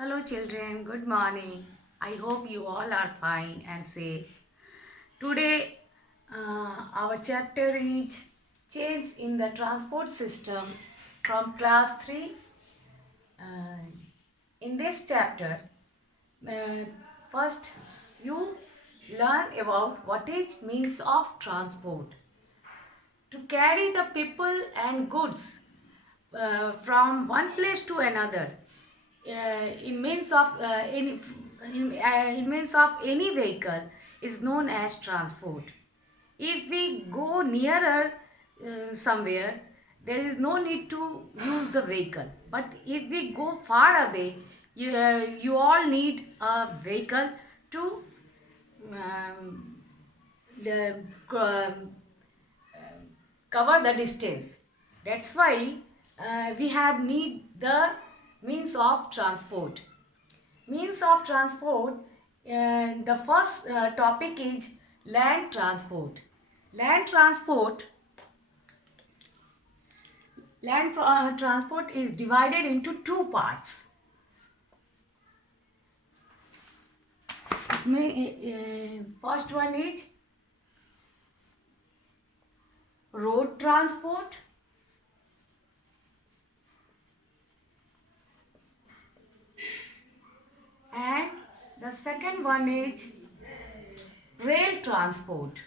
Hello children, good morning. I hope you all are fine and safe. Today our chapter is Change in the Transport System from class 3. Uh, in this chapter, uh, first you learn about what is means of transport. To carry the people and goods from one place to another in means of any vehicle is known as transport. If we go nearer somewhere, there is no need to use the vehicle. But if we go far away, you all need a vehicle to um, the, um, cover the distance. That's why we have need the means of transport. Means of transport, the first topic is land transport. Land transport, transport is divided into two parts. First one is road transport, and the second one is rail transport.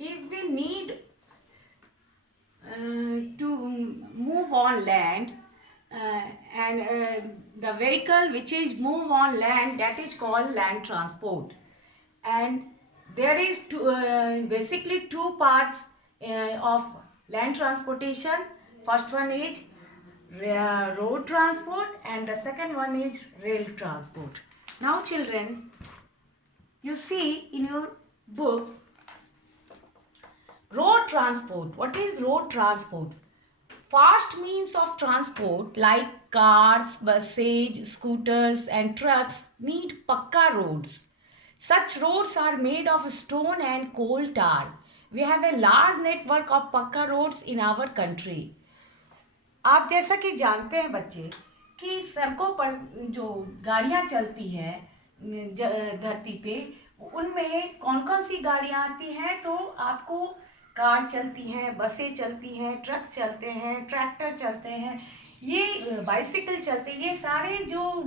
If we need to move on land, and the vehicle which is move on land, that is called land transport. And there is basically two parts of land transportation. First one is road transport and the second one is rail transport. Now children, you see in your book road transport. What is road transport? Fast means of transport like cars, buses, scooters and trucks need pakka roads. Such roads are made of stone and coal tar. We have a large network of pakka roads in our country. आप जैसा कि जानते हैं बच्चे कि सड़कों पर जो गाड़ियां चलती हैं धरती पे, उनमें कौन कौन सी गाड़ियां आती हैं? तो आपको कार चलती हैं, बसें चलती हैं, ट्रक चलते हैं, ट्रैक्टर चलते हैं, ये बाइसिकल चलते हैं। ये सारे जो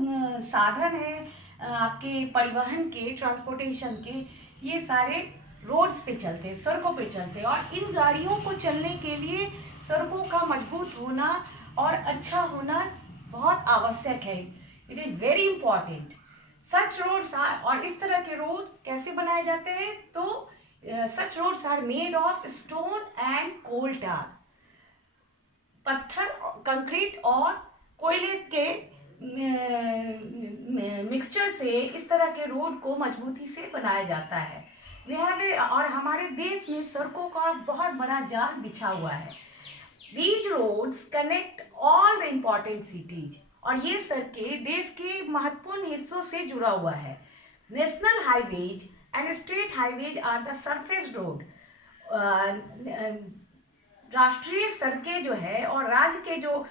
साधन हैं आपके परिवहन के, ट्रांसपोर्टेशन के, ये सारे रोड्स पे चलते हैं, सड़कों पे चलते हैं। और इन गाड़ियों को चलने के लिए सड़कों का मजबूत होना और अच्छा होना बहुत आवश्यक है। It is very important. Such roads are, और इस तरह के रोड कैसे बनाए जाते हैं? तो such roads are made of stone and coal tar. पत्थर, कंक्रीट और कोयले के मिक्सचर से इस तरह के रोड को मजबूती से बनाया जाता है। और हमारे देश में सड़कों का बहुत बड़ा जाल बिछा हुआ है। These roads connect all the important cities. और ये सड़कें देश के महत्वपूर्ण हिस्सों से जुड़ा हुआ है। National highways and state highways are the surface road. राष्ट्रीय सड़कें जो है और राज्य के जो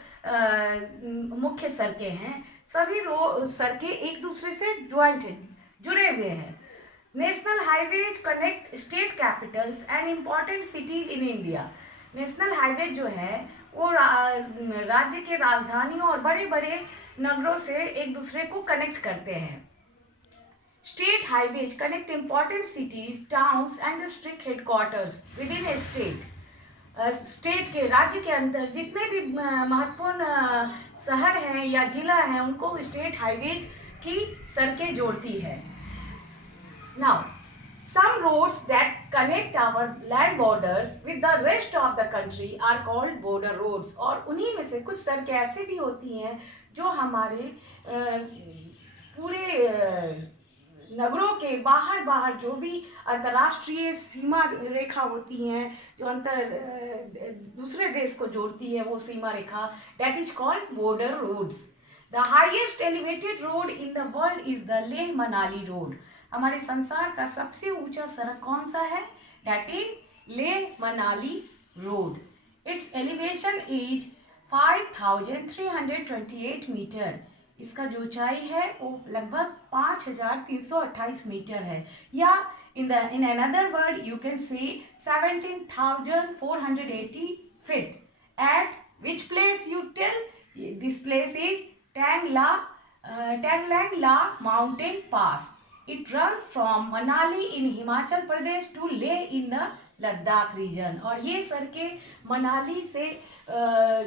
मुख्य सड़कें हैं, सभी सड़कें एक दूसरे से जुड़े हुए हैं। National highways connect state Capitals and important cities in India. National highway जो है वो राज्य के राजधानियों और बड़े बड़े नगरों से एक दूसरे को कनेक्ट करते हैं। State highways connect important cities, towns and district headquarters with in A state. State के, राज्य के अंदर जितने भी महत्वपूर्ण शहर हैं या जिला हैं, उनको स्टेट हाईवेज की सड़कें जोड़ती है। Now some roads that connect our land borders with the rest of the country are called border roads. और उन्हीं में से कुछ सड़कें ऐसे भी होती हैं जो हमारे पूरे नगरों के बाहर जो भी अंतर्राष्ट्रीय सीमा रेखा होती हैं, जो दूसरे देश को जोड़ती है, वो सीमा रेखा, that is called border roads. The highest elevated road in the world is the Leh Manali road. हमारे संसार का सबसे ऊंचा सड़क कौन सा है? That is Leh Manali road. Its its elevation is 5328 metre. इसका जो ऊंचाई है वो लगभग 5328 मीटर है, या in another word you can say 17,480 feet. At which place you tell? This place is Tanglang La Mountain Pass. It runs from Manali in Himachal Pradesh to Leh in the Ladakh region. और ये सड़कें मनाली से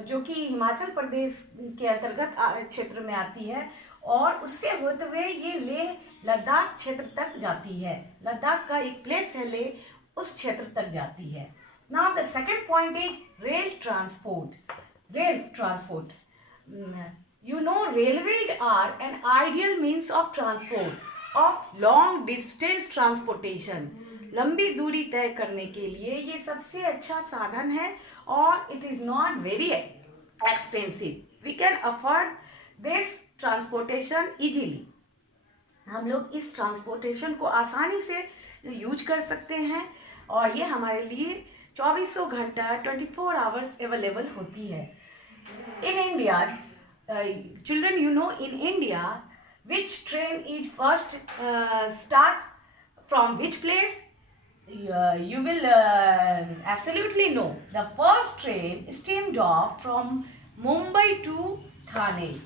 जो कि हिमाचल प्रदेश के अंतर्गत क्षेत्र में आती है और उससे होते हुए ये लेह लद्दाख क्षेत्र तक जाती है। लद्दाख का एक प्लेस है लेह, उस क्षेत्र तक जाती है। Now the second point is rail transport. Rail transport, you know, railways are an ideal means of transport of long distance transportation. लंबी दूरी तय करने के लिए ये सबसे अच्छा साधन है और it is not very expensive. We can afford this transportation easily. हम लोग इस ट्रांसपोर्टेशन को आसानी से यूज कर सकते हैं और ये हमारे लिए 24 घंटा 24 आवर्स अवेलेबल होती है। In India, children, you know, in India, which train is first start from which place? You will absolutely know. The first train steamed off from Mumbai to Thane.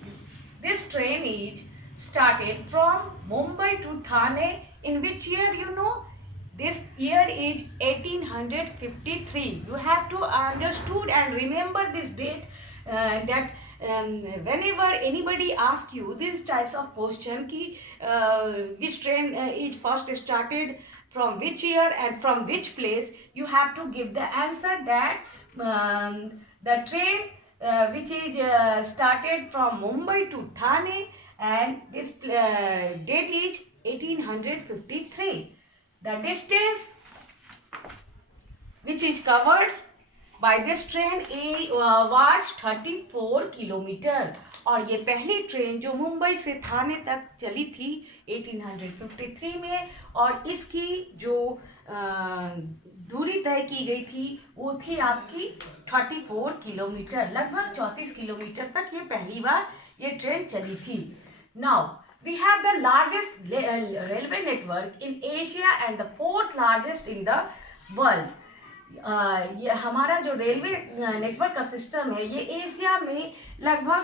This train is started from Mumbai to Thane. In which year, you know? This year is 1853. You have to understood and remember this date, that whenever anybody asks you these types of question ki which train is first started from which year and from which place, you have to give the answer that the train which is started from Mumbai to Thane, and this date is 1853. The distance which is covered by this train was 34 kilometre. और ये पहली train जो मुंबई से थाने तक चली थी 1853 में, और इसकी जो दूरी तय की गई थी वो थी आपकी 34 किलोमीटर, लगभग 34 किलोमीटर तक ये पहली बार ये ट्रेन चली थी। Now we have the largest railway network in Asia and the fourth largest in the world. ये हमारा जो रेलवे नेटवर्क का सिस्टम है ये एशिया में लगभग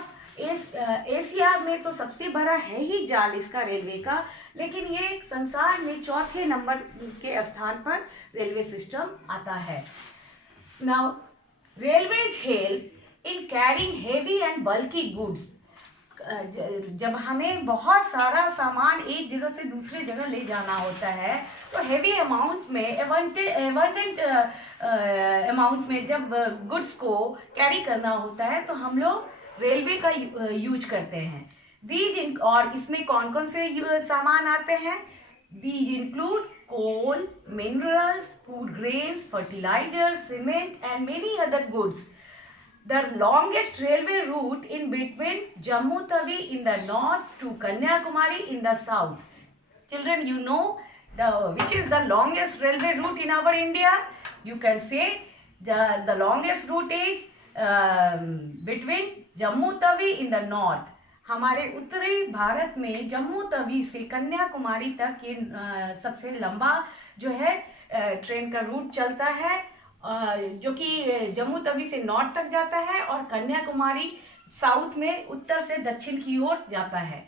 एशिया में तो सबसे बड़ा है ही जाल इसका रेलवे का, लेकिन ये संसार में चौथे नंबर के स्थान पर रेलवे सिस्टम आता है। Now railways help in carrying heavy and bulky goods. जब हमें बहुत सारा सामान एक जगह से दूसरी जगह ले जाना होता है तो हेवी अमाउंट में एबंडेंट अमाउंट में जब गुड्स को कैरी करना होता है तो हम लोग रेलवे का यूज करते हैं। दीज और इसमें कौन कौन से सामान आते हैं? These include coal, minerals, food grains, fertiliser, cement and many other goods. The longest railway route in between Jammu Tawi in the north to Kanyakumari in the south. Children, you know which is the longest railway route in our India? You can say the longest route is between Jammu Tawi in the north. हमारे उत्तरी भारत में जम्मू तवी से कन्याकुमारी तक ये सबसे लंबा जो है ट्रेन का रूट चलता है, जो कि जम्मू तवी से नॉर्थ तक जाता है और कन्याकुमारी साउथ में उत्तर से दक्षिण की ओर जाता है।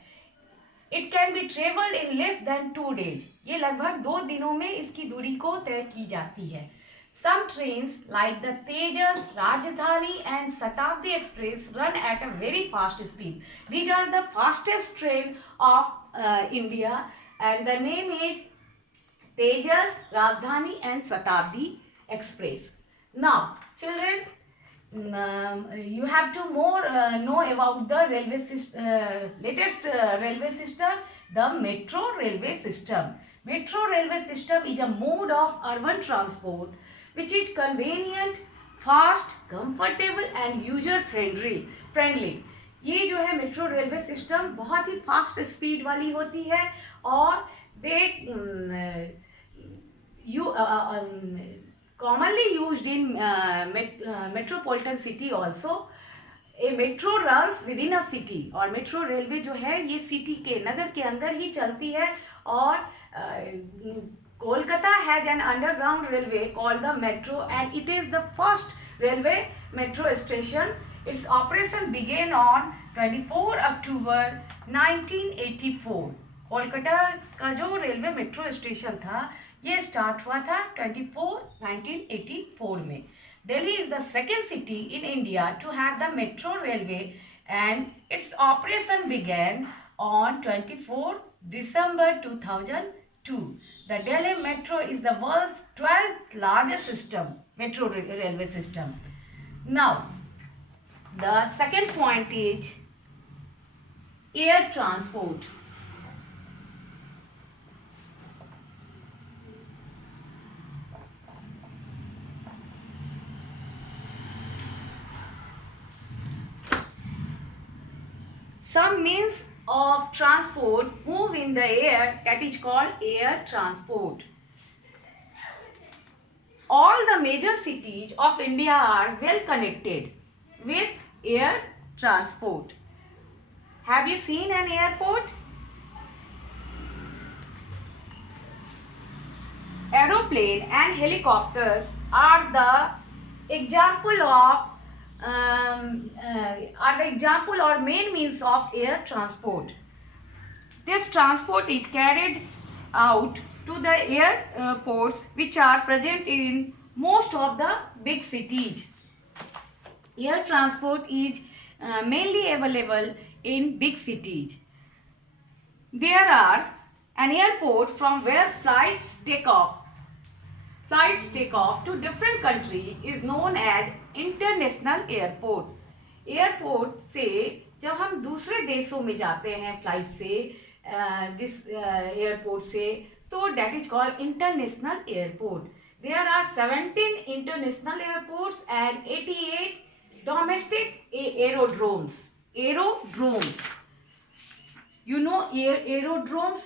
It can be travelled in less than 2 days। ये लगभग 2 दिनों में इसकी दूरी को तय की जाती है। Some trains like the Tejas, Rajdhani and Shatabdi Express run at a very fast speed. These are the fastest train of India and the name is Tejas, Rajdhani and Shatabdi Express. Now, children, you have to more know about the railway latest railway system, the metro railway system. Metro railway system is a mode of urban transport which is convenient, fast, comfortable and user friendly. ये जो है metro railway system बहुत ही fast speed वाली होती है और commonly used in metropolitan city also. A metro runs within a city, और metro railway जो है ये सिटी के नगर के अंदर ही चलती है. और Kolkata has an underground railway called the metro and it is the first railway metro station. Its operation began on 24 October 1984. Kolkata का जो रेलवे मेट्रो स्टेशन था ये स्टार्ट हुआ था 1984 में. Delhi is the second city in India to have the metro railway and its operation began on 24 December 2002. The Delhi Metro is the world's 12th largest metro railway system. Now, the second point is air transport. Some means of transport move in the air, that is called air transport. All the major cities of India are well connected with air transport. Have you seen an airport? Aeroplane and helicopters are the example or main means of air transport. This transport is carried out to the airports which are present in most of the big cities. Air transport is mainly available in big cities. There are an airport from where flights take off to different countries is known as international airport. Airport से जब हम दूसरे देशों में जाते हैं flight से, जिस एयरपोर्ट से, तो that is called international airport. There are 17 international airports and 88 domestic aerodromes. Aerodromes, you know aerodromes?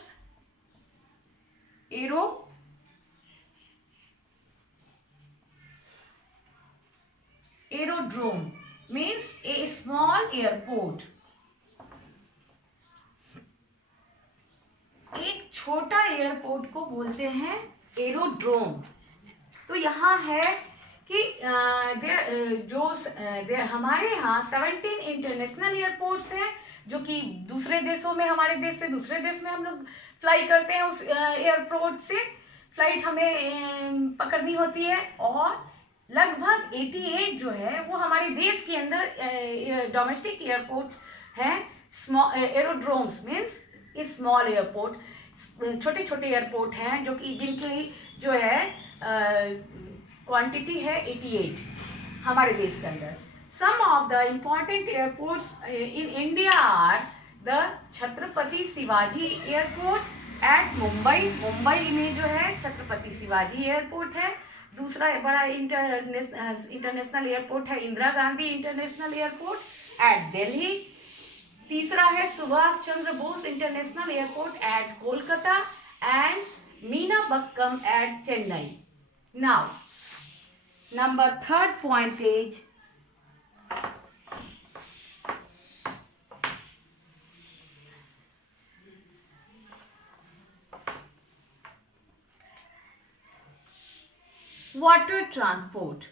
Aerodrome means a small airport. एक छोटा एयरपोर्ट को बोलते हैं एरोड्रोम. तो यहाँ है कि हमारे यहाँ 17 इंटरनेशनल एयरपोर्ट्स हैं जो कि दूसरे देशों में, हमारे देश से दूसरे देश में हम लोग फ्लाई करते हैं. उस एयरपोर्ट से फ्लाइट हमें पकड़नी होती है. और लगभग 88 जो है वो हमारे देश के अंदर डोमेस्टिक एयरपोर्ट्स हैं. स्मॉल एरोड्रोम्स मीन्स ये स्मॉल एयरपोर्ट, छोटे छोटे एयरपोर्ट हैं जो कि जिनकी जो है क्वांटिटी है 88 हमारे देश के अंदर. Some of the important airports in India are the Chhatrapati Shivaji airport at Mumbai. Mumbai में जो है छत्रपति शिवाजी एयरपोर्ट है. दूसरा बड़ा इंटरनेशनल एयरपोर्ट है Indira Gandhi international airport at Delhi. तीसरा है Subhash Chandra Bose international airport at Kolkata and Meenambakkam at Chennai. Now number third point is water transport.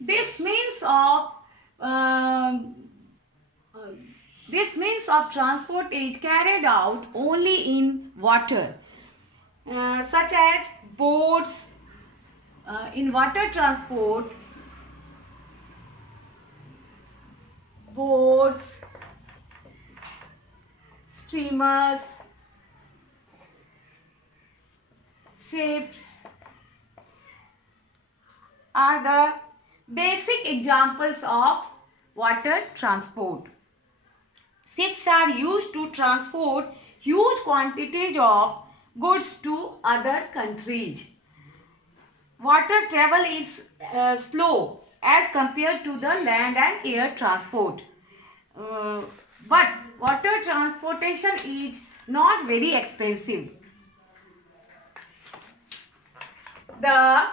This means of transport is carried out only in water, such as boats. In water transport, boats, steamers, ships are the basic examples of water transport. Ships are used to transport huge quantities of goods to other countries. water travel is slow as compared to the land and air transport. Uh, but water transportation is not very expensive. The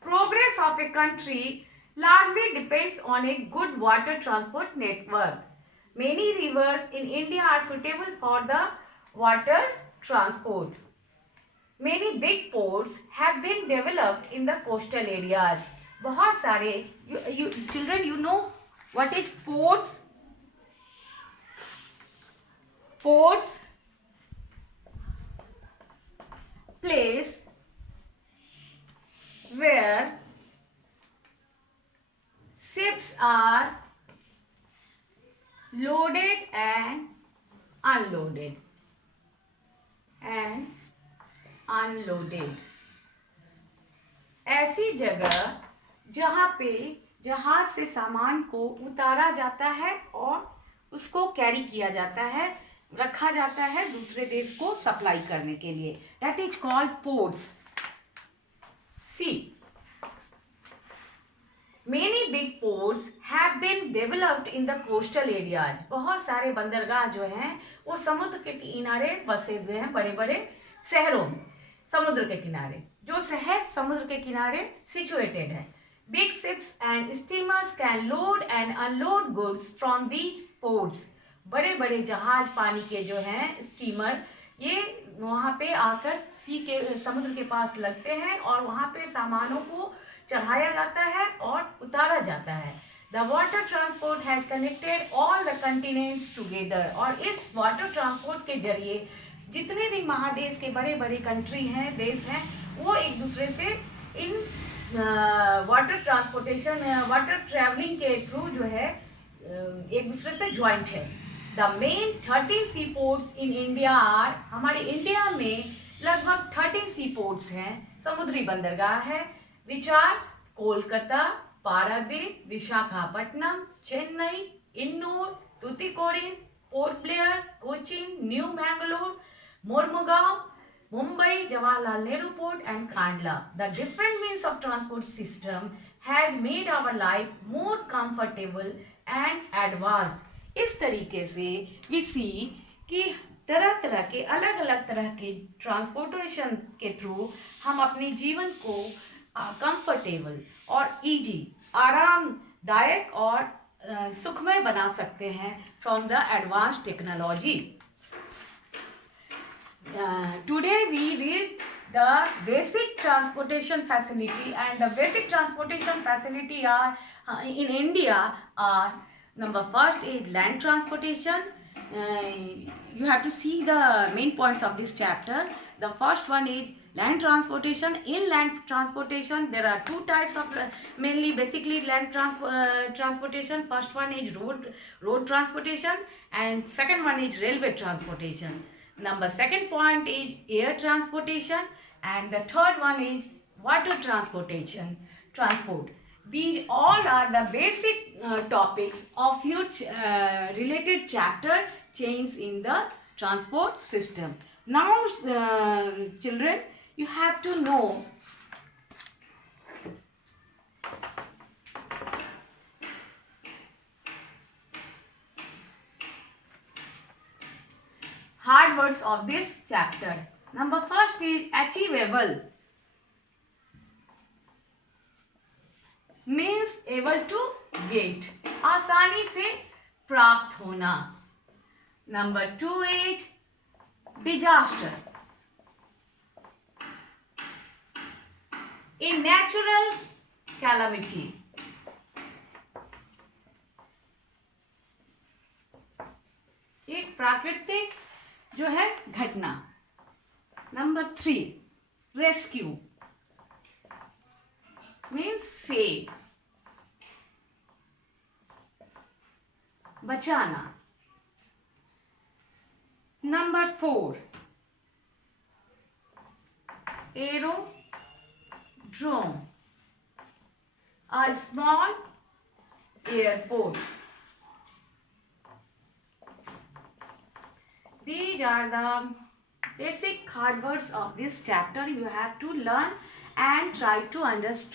progress of a country largely depends on a good water transport network. Many rivers in India are suitable for the water transport. Many big ports have been developed in the coastal areas. बहुत सारे you children, you know what is ports? Ports, place where ships are loaded and unloaded and unloaded. ऐसी जगह जहाँ पे जहाज से सामान को उतारा जाता है और उसको कैरी किया जाता है, रखा जाता है दूसरे देश को सप्लाई करने के लिए. That is called ports. Sea, Many big ports have been developed in the coastal areas. बहुत सारे बंदरगाह जो हैं वो समुद्र के किनारे बसे हुए हैं, बड़े बड़े शहरों में. समुद्र के किनारे, जो शहर समुद्र के किनारे सिचुएटेड है. Big ships and steamers can load and unload goods from these ports. बड़े बड़े जहाज पानी के जो हैं स्टीमर, ये वहाँ पे आकर समुद्र के पास लगते हैं और वहाँ पे सामानों को चढ़ाया जाता है और उतारा जाता है. The water transport has connected all the continents together. और इस वाटर ट्रांसपोर्ट के जरिए जितने भी महादेश के बड़े बड़े कंट्री हैं, देश हैं, वो एक दूसरे से इन वाटर ट्रांसपोर्टेशन वाटर ट्रैवलिंग के थ्रू जो है एक दूसरे से ज्वाइंट है. The main 13 sea ports in India are. हमारे इंडिया में लगभग 13 सी पोर्ट्स हैं, समुद्री बंदरगाह है, which are Kolkata, Paradip, Visakhapatnam, Chennai, Ennore, Tuticorin, Port Blair, Cochin, new Mangalore, Mormugao, Mumbai, Jawaharlal Nehru Port and Kandla. The different means of transport system has made our life more comfortable and advanced. इस तरीके से we see कि तरह तरह के अलग अलग तरह के ट्रांसपोर्टेशन के थ्रू हम अपने जीवन को कंफर्टेबल और इजी, आरामदायक और सुखमय बना सकते हैं from the advance technology. Today we read the basic transportation facility, and the basic transportation facility are in India are number first is land transportation. You have to see the main points of this chapter. The first one is land transportation. In land transportation there are two types of mainly basically land transportation. First one is road transportation and second one is railway transportation. Number second point is air transportation and the third one is water transport. These all are the basic topics of your related chapter change in the transport system. Now children, you have to know hard words of this chapter. Number first is achievable. Means able to get, आसानी से प्राप्त होना. Number 2 is disaster. A natural calamity. एक प्राकृतिक जो है घटना. Number 3 rescue means save, बचाना. Number 4 aerodrome, a small airport. These are the basic hard words of this chapter you have to learn and try to understand.